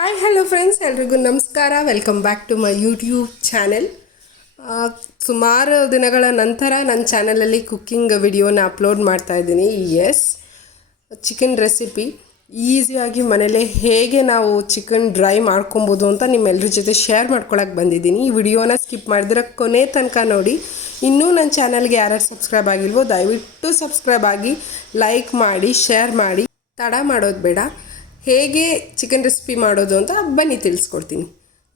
Hi hello friends, ಎಲ್ರಿಗೂ ನಮಸ್ಕಾರ. Welcome back to my YouTube channel. ಸುಮಾರು ದಿನಗಳ ನಂತರ ನನ್ನ ಚಾನಲಲ್ಲಿ ಕುಕ್ಕಿಂಗ್ ವಿಡಿಯೋನ ಅಪ್ಲೋಡ್ ಮಾಡ್ತಾಯಿದ್ದೀನಿ. ಚಿಕನ್ ರೆಸಿಪಿ ಈಸಿಯಾಗಿ ಮನೇಲೆ ಹೇಗೆ ನಾವು ಚಿಕನ್ ಡ್ರೈ ಮಾಡ್ಕೊಬೋದು ಅಂತ ನಿಮ್ಮೆಲ್ಲರ ಜೊತೆ ಶೇರ್ ಮಾಡ್ಕೊಳಕ್ಕೆ ಬಂದಿದ್ದೀನಿ. ಈ ವಿಡಿಯೋನ ಸ್ಕಿಪ್ ಮಾಡಿದ್ರೆ ಕೊನೆ ತನಕ ನೋಡಿ. ಇನ್ನೂ ನನ್ನ ಚಾನಲ್ಗೆ ಯಾರ್ಯಾರು ಸಬ್ಸ್ಕ್ರೈಬ್ ಆಗಿಲ್ವೋ ದಯವಿಟ್ಟು ಸಬ್ಸ್ಕ್ರೈಬ್ ಆಗಿ, ಲೈಕ್ ಮಾಡಿ, ಶೇರ್ ಮಾಡಿ. ತಡ ಮಾಡೋದು ಬೇಡ. ಹೇಗೆ ಚಿಕನ್ ರೆಸಿಪಿ ಮಾಡೋದು ಅಂತ ಬನ್ನಿ ತಿಳಿಸ್ಕೊಡ್ತೀನಿ.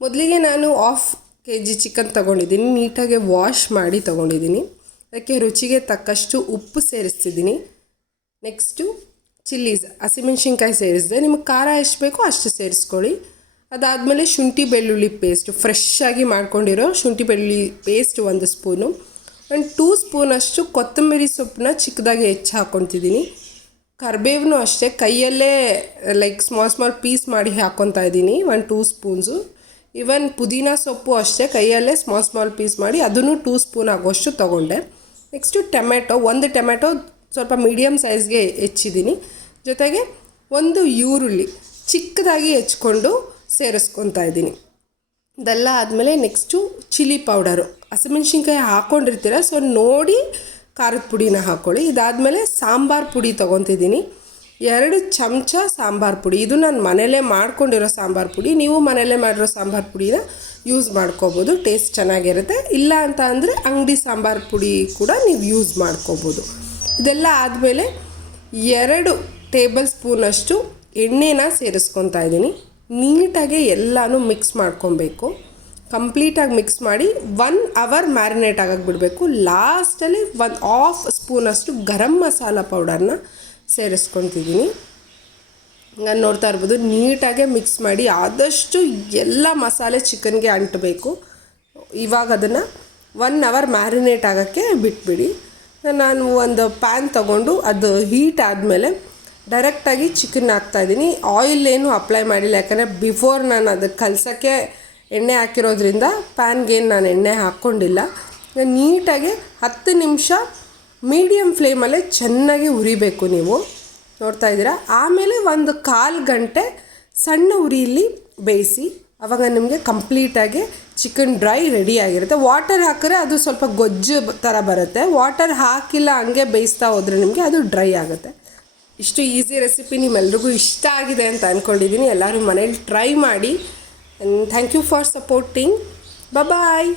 ಮೊದಲಿಗೆ ನಾನು 1/2 kg ಚಿಕನ್ ತೊಗೊಂಡಿದ್ದೀನಿ. ನೀಟಾಗಿ ವಾಶ್ ಮಾಡಿ ತೊಗೊಂಡಿದ್ದೀನಿ. ಅದಕ್ಕೆ ರುಚಿಗೆ ತಕ್ಕಷ್ಟು ಉಪ್ಪು ಸೇರಿಸ್ತಿದ್ದೀನಿ. ನೆಕ್ಸ್ಟು ಚಿಲ್ಲೀಸ್, ಹಸಿಮೆಣ್ಸಿನ್ಕಾಯಿ ಸೇರಿಸಿದೆ. ನಿಮಗೆ ಖಾರ ಎಷ್ಟು ಬೇಕೋ ಅಷ್ಟು ಸೇರಿಸ್ಕೊಳ್ಳಿ. ಅದಾದಮೇಲೆ ಶುಂಠಿ ಬೆಳ್ಳುಳ್ಳಿ ಪೇಸ್ಟ್, ಫ್ರೆಶ್ ಆಗಿ ಮಾಡ್ಕೊಂಡಿರೋ ಶುಂಠಿ ಬೆಳ್ಳುಳ್ಳಿ ಪೇಸ್ಟ್ 1 ಸ್ಪೂನು. 2 ಸ್ಪೂನಷ್ಟು ಕೊತ್ತಂಬರಿ ಸೊಪ್ಪನ್ನ ಚಿಕ್ಕದಾಗಿ ಹೆಚ್ಚಿ ಹಾಕ್ಕೊತಿದ್ದೀನಿ. ಕರಿಬೇವನು ಅಷ್ಟೇ ಕೈಯಲ್ಲೇ ಸ್ಮಾಲ್ ಪೀಸ್ ಮಾಡಿ ಹಾಕ್ಕೊತಾ ಇದ್ದೀನಿ, 1-2 ಸ್ಪೂನ್ಸು. ಇವನ್ ಪುದೀನ ಸೊಪ್ಪು ಅಷ್ಟೇ ಕೈಯಲ್ಲೇ ಸ್ಮಾಲ್ ಪೀಸ್ ಮಾಡಿ ಅದನ್ನು 2 ಸ್ಪೂನ್ ಆಗೋಷ್ಟು ತೊಗೊಂಡೆ. ನೆಕ್ಸ್ಟು ಟೊಮೆಟೊ, 1 ಟೊಮೆಟೊ ಸ್ವಲ್ಪ ಮೀಡಿಯಮ್ ಸೈಜ್ಗೆ ಹೆಚ್ಚಿದ್ದೀನಿ. ಜೊತೆಗೆ 1 ಈರುಳ್ಳಿ ಚಿಕ್ಕದಾಗಿ ಹೆಚ್ಕೊಂಡು ಸೇರಿಸ್ಕೊತಾ ಇದ್ದೀನಿ. ಇದೆಲ್ಲ ಆದಮೇಲೆ ನೆಕ್ಸ್ಟು ಚಿಲ್ಲಿ ಪೌಡರು, ಹಸಿಮೆಣ್ಸಿನ್ಕಾಯಿ ಹಾಕ್ಕೊಂಡಿರ್ತೀರ, ಸೊ ನೋಡಿ ಖಾರದ ಪುಡಿನ ಹಾಕ್ಕೊಳ್ಳಿ. ಇದಾದಮೇಲೆ ಸಾಂಬಾರು ಪುಡಿ ತೊಗೊತಿದ್ದೀನಿ, 2 ಚಮಚ ಸಾಂಬಾರು ಪುಡಿ. ಇದು ನಾನು ಮನೆಯಲ್ಲೇ ಮಾಡ್ಕೊಂಡಿರೋ ಸಾಂಬಾರು ಪುಡಿ. ನೀವು ಮನೆಯಲ್ಲೇ ಮಾಡಿರೋ ಸಾಂಬಾರು ಪುಡಿನ ಯೂಸ್ ಮಾಡ್ಕೋಬೋದು, ಟೇಸ್ಟ್ ಚೆನ್ನಾಗಿರುತ್ತೆ. ಇಲ್ಲ ಅಂತ ಅಂದರೆ ಅಂಗಡಿ ಸಾಂಬಾರು ಪುಡಿ ಕೂಡ ನೀವು ಯೂಸ್ ಮಾಡ್ಕೋಬೋದು. ಇದೆಲ್ಲ ಆದಮೇಲೆ 2 ಟೇಬಲ್ ಸ್ಪೂನಷ್ಟು ಎಣ್ಣೆನ ಸೇರಿಸ್ಕೊತಾ ಇದ್ದೀನಿ. ನೀಟಾಗಿ ಎಲ್ಲನೂ ಮಿಕ್ಸ್ ಮಾಡ್ಕೊಬೇಕು. ಕಂಪ್ಲೀಟಾಗಿ ಮಿಕ್ಸ್ ಮಾಡಿ 1 ಅವರ್ ಮ್ಯಾರಿನೇಟ್ ಆಗಕ್ಕೆ ಬಿಡಬೇಕು. ಲಾಸ್ಟಲ್ಲಿ 1/2 ಸ್ಪೂನಷ್ಟು ಗರಂ ಮಸಾಲ ಪೌಡರ್ನ ಸೇರಿಸ್ಕೊತಿದ್ದೀನಿ. ನಾನು ನೋಡ್ತಾ ಇರ್ಬೋದು, ನೀಟಾಗೆ ಮಿಕ್ಸ್ ಮಾಡಿ ಆದಷ್ಟು ಎಲ್ಲ ಮಸಾಲೆ ಚಿಕನ್ಗೆ ಅಂಟಬೇಕು. ಇವಾಗ ಅದನ್ನು 1 ಅವರ್ ಮ್ಯಾರಿನೇಟ್ ಆಗೋಕ್ಕೆ ಬಿಟ್ಬಿಡಿ. ನಾನು ಒಂದು ಪ್ಯಾನ್ ತೊಗೊಂಡು ಅದು ಹೀಟ್ ಆದಮೇಲೆ ಡೈರೆಕ್ಟಾಗಿ ಚಿಕನ್ ಹಾಕ್ತಾಯಿದ್ದೀನಿ. ಆಯಿಲ್ ಏನು ಅಪ್ಲೈ ಮಾಡಿಲ್ಲ, ಯಾಕಂದರೆ ಬಿಫೋರ್ ನಾನು ಅದಕ್ಕೆ ಕಲಸೋಕ್ಕೆ ಎಣ್ಣೆ ಹಾಕಿರೋದ್ರಿಂದ ಪ್ಯಾನ್ಗೇನು ನಾನು ಎಣ್ಣೆ ಹಾಕ್ಕೊಂಡಿಲ್ಲ. ನೀಟಾಗಿ 10 ನಿಮಿಷ ಮೀಡಿಯಮ್ ಫ್ಲೇಮಲ್ಲೇ ಚೆನ್ನಾಗಿ ಹುರಿಬೇಕು. ನೀವು ನೋಡ್ತಾ ಇದ್ದೀರಾ. ಆಮೇಲೆ 1/4 ಗಂಟೆ ಸಣ್ಣ ಉರಿಯಲ್ಲಿ ಬೇಯಿಸಿ. ಆವಾಗ ನಿಮಗೆ ಕಂಪ್ಲೀಟಾಗಿ ಚಿಕನ್ ಡ್ರೈ ರೆಡಿ ಆಗಿರುತ್ತೆ. ವಾಟರ್ ಹಾಕಿದ್ರೆ ಅದು ಸ್ವಲ್ಪ ಗೊಜ್ಜು ಥರ ಬರುತ್ತೆ. ವಾಟರ್ ಹಾಕಿಲ್ಲ ಹಂಗೆ ಬೇಯಿಸ್ತಾ ಹೋದರೆ ನಿಮಗೆ ಅದು ಡ್ರೈ ಆಗುತ್ತೆ. ಇಷ್ಟು ಈಸಿ ರೆಸಿಪಿ ನಿಮ್ಮೆಲ್ರಿಗೂ ಇಷ್ಟ ಆಗಿದೆ ಅಂತ ಅಂದ್ಕೊಂಡಿದ್ದೀನಿ. ಎಲ್ಲರೂ ಮನೇಲಿ ಟ್ರೈ ಮಾಡಿ. And thank you for supporting. Bye bye.